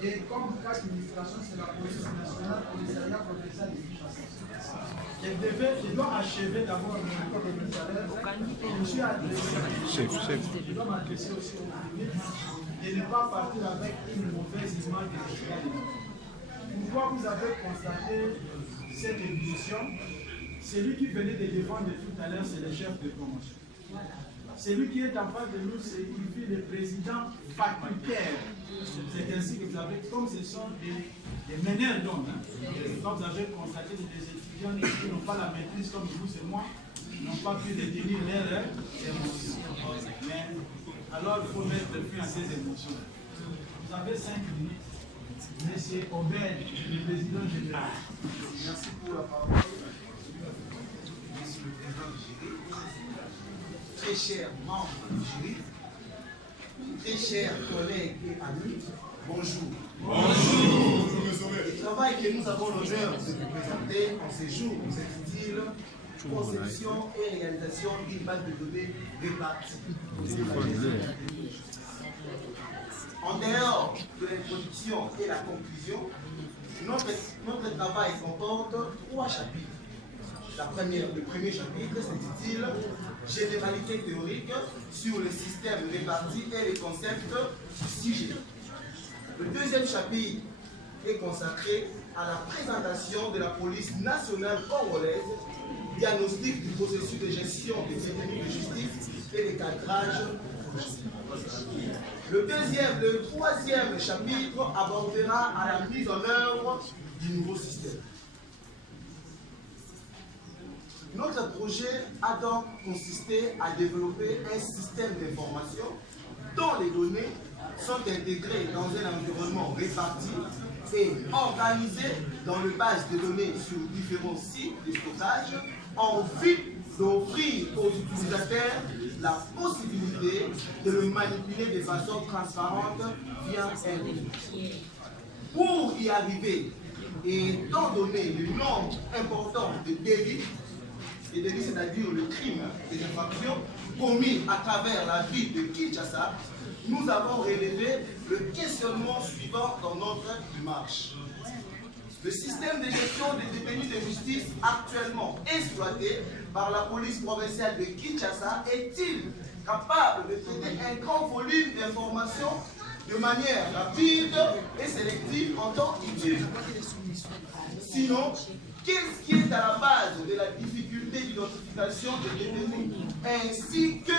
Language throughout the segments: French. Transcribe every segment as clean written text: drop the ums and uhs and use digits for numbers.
Et comme administration, c'est la police nationale, commissariat provincial de Kinshasa. Je dois achever d'abord mon école provinciale. Je suis adressé. Je dois m'adresser aussi au public et ne pas partir avec une mauvaise image de l'État. Pourquoi vous avez constaté cette évolution? Celui qui venait de défendre tout à l'heure, c'est le chef de promotion. Celui qui est en face de nous, c'est le président facultaire. C'est ainsi que vous avez, comme ce sont des meneurs d'hommes, comme vous avez constaté, des étudiants qui n'ont pas la maîtrise comme vous et moi, n'ont pas pu détenir leurs émotions. Mais alors il faut mettre fin à ces émotions. Vous avez 5 minutes. Monsieur Obed, le président général. Merci pour la parole. Monsieur le président du jury, très chers membres du jury, très chers collègues et amis, bonjour. Bonjour. Le travail que nous avons l'honneur de vous présenter en ces jours s'intitule Conception et réalisation d'une base de données répartie. En dehors de l'introduction et la conclusion, notre travail comporte 3 chapitres. Le premier chapitre s'intitule Généralité théorique sur le système réparti et les concepts du sujet. Le deuxième chapitre est consacré à la présentation de la police nationale congolaise, diagnostic du processus de gestion des détenus de justice et des cadrages. Le troisième chapitre abordera à la mise en œuvre du nouveau système. Notre projet a donc consisté à développer un système d'information dont les données sont intégrées dans un environnement réparti et organisé dans une base de données sur différents sites de stockage en vue d'offrir aux utilisateurs la possibilité de le manipuler de façon transparente via un outil. Pour y arriver, et étant donné le nombre important de délits, c'est-à-dire le crime des infractions commis à travers la ville de Kinshasa, nous avons relevé le questionnement suivant dans notre démarche. Le système de gestion des détenus de justice actuellement exploité par la police provinciale de Kinshasa est-il capable de traiter un grand volume d'informations de manière rapide et sélective en temps utile? Sinon, qu'est-ce qui est à la base de la difficulté d'identification des détenus ainsi que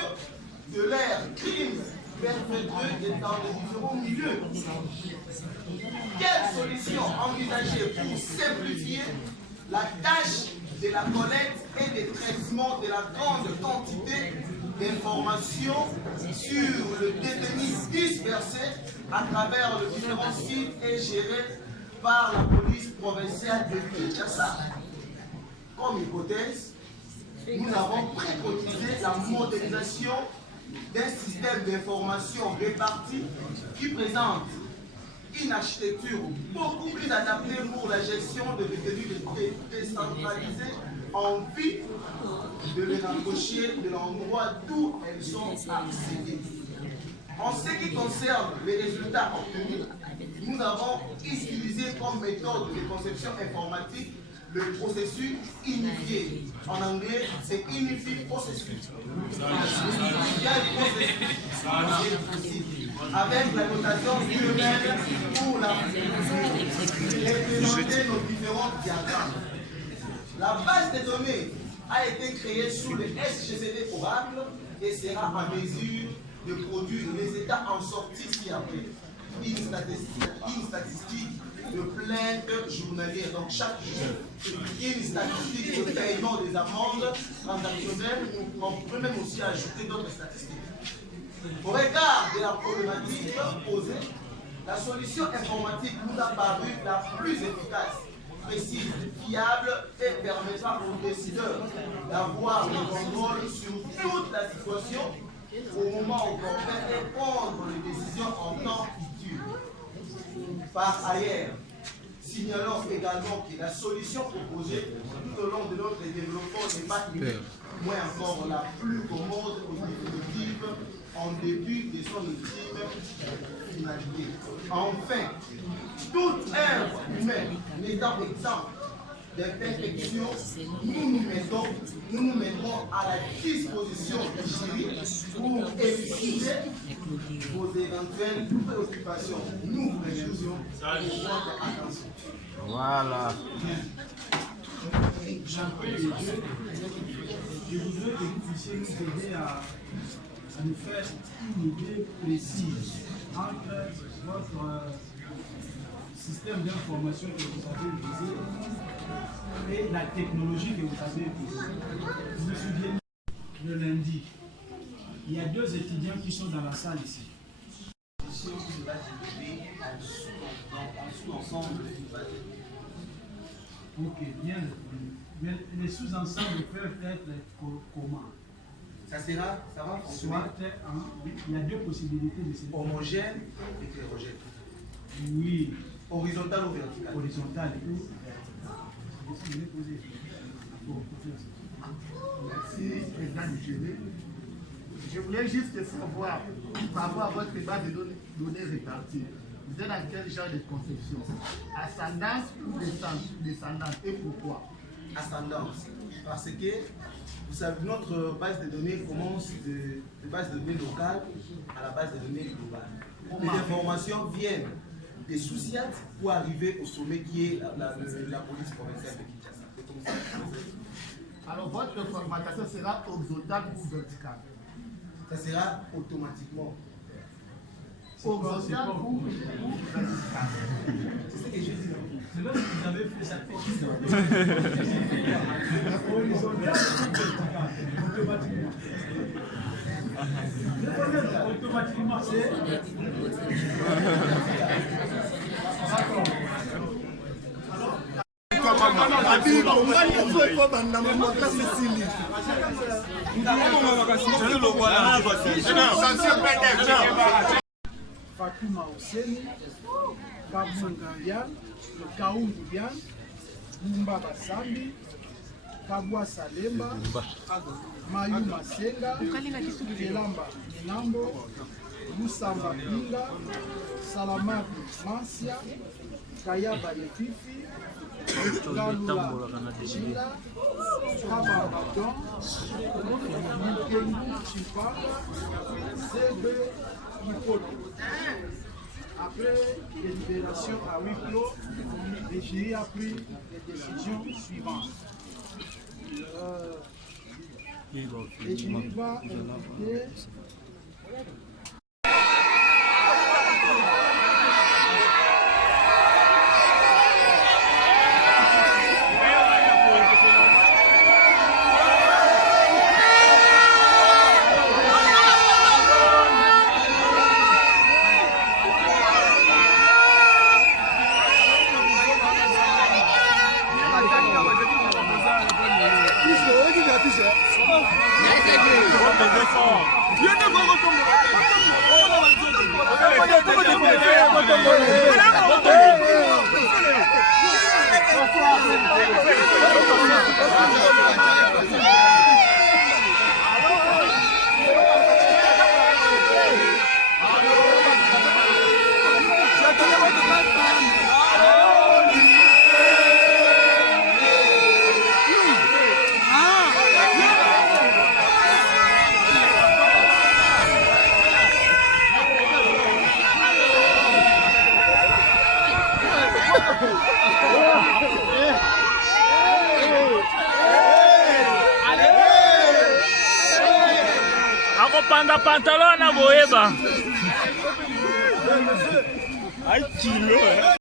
de leurs crimes perpétrés dans les différents milieux? Quelles solutions envisager pour simplifier la tâche de la collecte et des traitements de la grande quantité d'informations sur le détenu dispersé à travers les différents sites et gérés par la police provinciale de Kinshasa? Comme hypothèse, nous avons préconisé la modélisation d'un système d'information réparti qui présente une architecture beaucoup plus adaptée pour la gestion de détenus décentralisés en vue de les rapprocher de l'endroit d'où elles sont accédées. En ce qui concerne les résultats obtenus, nous avons utilisé comme méthode de conception informatique le processus unifié. En anglais, c'est Unified Processus. Avec la notation UML pour représenter nos différents diagrammes. La base des données a été créée sous le SGCD Oracle et sera en mesure de produire les états en sortie ci-après. Une statistique de plainte journalière, donc chaque jour, une statistique de paiement des amendes transactionnelles. On peut même aussi ajouter d'autres statistiques. Au regard de la problématique posée, la solution informatique nous a paru la plus efficace, précise, fiable et permettra aux décideurs d'avoir le contrôle sur toute la situation au moment où on peut prendre les décisions en temps utile. Par ailleurs, signalons également que la solution proposée tout au long de notre développement n'est pas unique, moins encore la plus commode ou définitive en début de son ultime finalité. Enfin, toute œuvre humaine n'étant exemple d'imperfection, nous nous mettrons à la disposition du jury pour élucider vos éventuelles préoccupations. Nous vous remercions pour votre attention. Voilà. Je voudrais que vous puissiez nous aider à nous faire une idée précise entre votre système d'information que vous avez utilisé et la technologie que vous avez utilisée. Vous vous souvenez, le lundi, il y a 2 étudiants qui sont dans la salle ici. Ok, bien. Mais les sous-ensembles peuvent être comment? Ça va fonctionner. Soit, il y a 2 possibilités de ces homogène et hétérogène. Oui. Horizontal ou vertical? Horizontal ou Merci, Président Michel. Je voulais juste savoir, par rapport à votre débat de données réparties, vous êtes dans quel genre de conception? Ascendance ou descendance? Et pourquoi? Ascendance. Parce que, vous savez, notre base de données commence de base de données locales à la base de données globale. Les informations viennent des sous-sites pour arriver au sommet qui est la police provinciale de Kinshasa. C'est comme ça. Alors, votre formatation sera horizontale ou verticale? Ça sera automatiquement. Horizontale ou verticale? C'est ce que j'ai dit. C'est là que vous avez fait cette étude. Horizontal ou automatiquement. Automatiquement, c'est. Fatuma Oseni, Kabungandian, Kaungudian, Bumba Basambi, Kabwa Salemba, Mayu Masenga, Kelamba Minambo, Musamba Pinga, Salamatu Mansia, Kayaba Letifi, Galula Chila, Kabamba Don, Mukengu Chipanga, Sebe Ipoto. Après délibération à huis clos, le jury a pris les décisions suivantes. Le jury va inviter Panda pantalona boeba. Ai, tio.